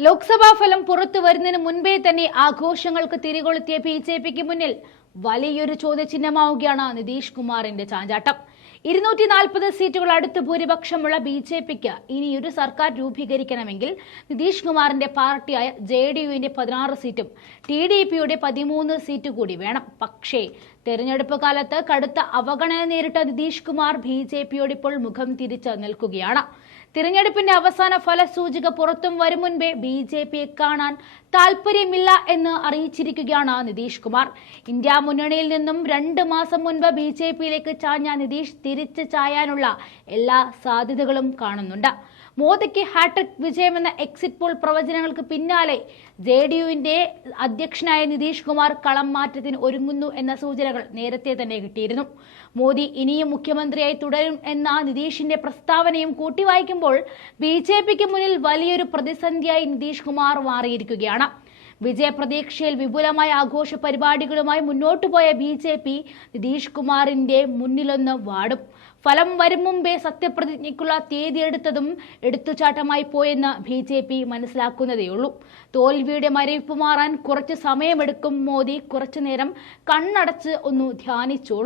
ലോക്സഭാ ഫലം പുറത്തു വരുന്നതിന് മുൻപേ തന്നെ ആഘോഷങ്ങൾക്ക് തിരികൊളുത്തിയ ബിജെപിക്ക് മുന്നിൽ വലിയൊരു ചോദ്യചിഹ്നമാവുകയാണ് നിതീഷ് കുമാറിന്റെ ചാഞ്ചാട്ടം. 240 സീറ്റുകൾ അടുത്ത ഭൂരിപക്ഷമുള്ള ബിജെപിക്ക് ഇനിയൊരു സർക്കാർ രൂപീകരിക്കണമെങ്കിൽ നിതീഷ് കുമാറിന്റെ പാർട്ടിയായ JDUവിന്റെ 16 സീറ്റും TDPയുടെ 13 സീറ്റ് കൂടി വേണം. പക്ഷേ തെരഞ്ഞെടുപ്പ് കാലത്ത് കടുത്ത അവഗണന നേരിട്ട നിതീഷ് കുമാർ ബിജെപിയോട് ഇപ്പോൾ മുഖം തിരിച്ച് നിൽക്കുകയാണ്. തിരഞ്ഞെടുപ്പിന്റെ അവസാന ഫലസൂചിക പുറത്തും വരും മുൻപേ ബിജെപിയെ കാണാൻ താല്പര്യമില്ല എന്ന് അറിയിച്ചിരിക്കുകയാണ് നിതീഷ് കുമാർ. ഇന്ത്യ മുന്നണിയിൽ നിന്നും 2 മാസം മുൻപ് ബിജെപിയിലേക്ക് ചാഞ്ഞ നിതീഷ് തിരിച്ചു ചായാനുള്ള എല്ലാ സാധ്യതകളും കാണുന്നുണ്ട്. മോദിക്ക് ഹാട്രിക് വിജയമെന്ന എക്സിറ്റ് പോൾ പ്രവചനങ്ങൾക്ക് പിന്നാലെ JDUവിന്റെ അധ്യക്ഷനായ നിതീഷ് കുമാർ കളം മാറ്റത്തിന് ഒരുങ്ങുന്നു എന്ന സൂചനകൾ നേരത്തെ തന്നെ കിട്ടിയിരുന്നു. മോദി ഇനിയും മുഖ്യമന്ത്രിയായി തുടരും എന്ന നിതീഷിന്റെ പ്രസ്താവനയും കൂട്ടിവായിക്കുമ്പോൾ ബിജെപിക്ക് മുന്നിൽ വലിയൊരു പ്രതിസന്ധിയായി നിതീഷ് കുമാർ മാറിയിരിക്കുകയാണ്. വിജയപ്രതീക്ഷയിൽ വിപുലമായ ആഘോഷ പരിപാടികളുമായി മുന്നോട്ടു പോയ ബിജെപി നിതീഷ് കുമാറിന്റെ മുന്നിലൊന്ന് വാടും. ഫലം വരും മുമ്പേ സത്യപ്രതിജ്ഞയ്ക്കുള്ള തീയതി എടുത്തതും എടുത്തുചാട്ടമായി പോയെന്ന് ബിജെപി മനസ്സിലാക്കുന്നതേയുള്ളൂ. തോൽവിയുടെ മരവിപ്പ് മാറാൻ കുറച്ച് സമയമെടുക്കും. മോദി കുറച്ചുനേരം കണ്ണടച്ച് ഒന്ന് ധ്യാനിച്ചോളും.